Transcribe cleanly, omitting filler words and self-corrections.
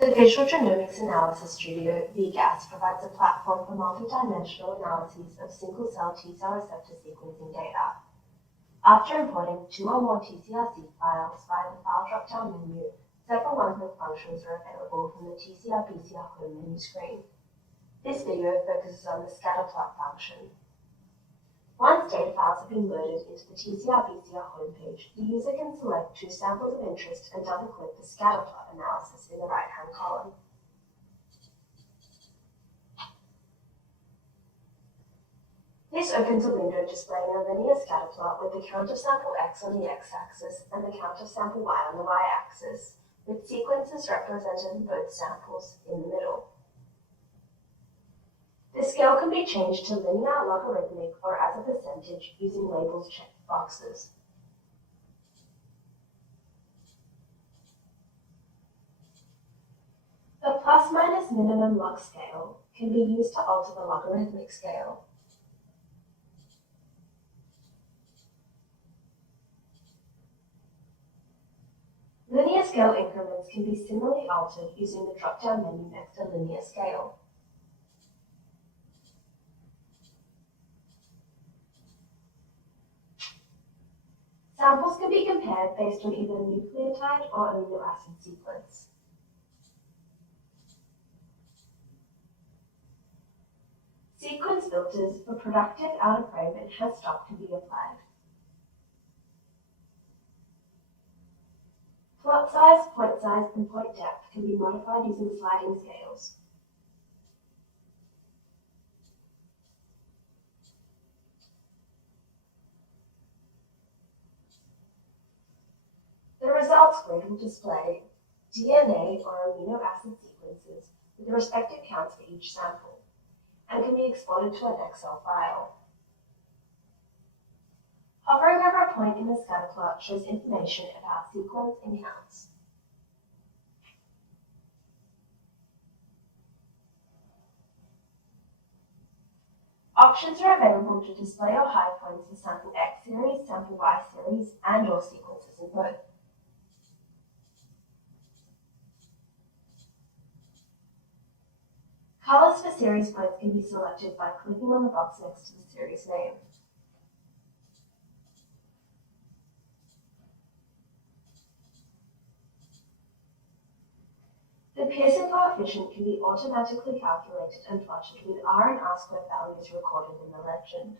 The Visual Genomics Analysis Studio, VGAS, provides a platform for multidimensional analyses of single-cell T-cell receptor sequencing data. After importing 2 or more TCR-RNA files via the File drop-down menu, several one-click functions are available from the TCR-BCR home menu screen. This video focuses on the scatterplot function. Once data files have been loaded into the TCR-BCR homepage, the user can select 2 samples of interest and double-click the scatterplot analysis in the right-hand column. This opens a window displaying a linear scatterplot with the count of sample X on the X-axis and the count of sample Y on the Y-axis, with sequences represented in both samples in the middle. The scale can be changed to linear, logarithmic, or as a percentage using labels checked boxes. The plus-minus minimum log scale can be used to alter the logarithmic scale. Linear scale increments can be similarly altered using the drop-down menu next to linear scale. Samples can be compared based on either nucleotide or amino acid sequence. Sequence filters for productive out-of-frame and has stop can be applied. Plot size, point size, and point depth can be modified using sliding scales. The results grid will display DNA or amino acid sequences with the respective counts for each sample, and can be exported to an Excel file. Hovering over a point in the scatterplot shows information about sequence and counts. Options are available to display or hide points for sample X series, sample Y series, and/or sequences in both. Colors for series points can be selected by clicking on the box next to the series name. The Pearson coefficient can be automatically calculated and plotted with R and R squared values recorded in the legend.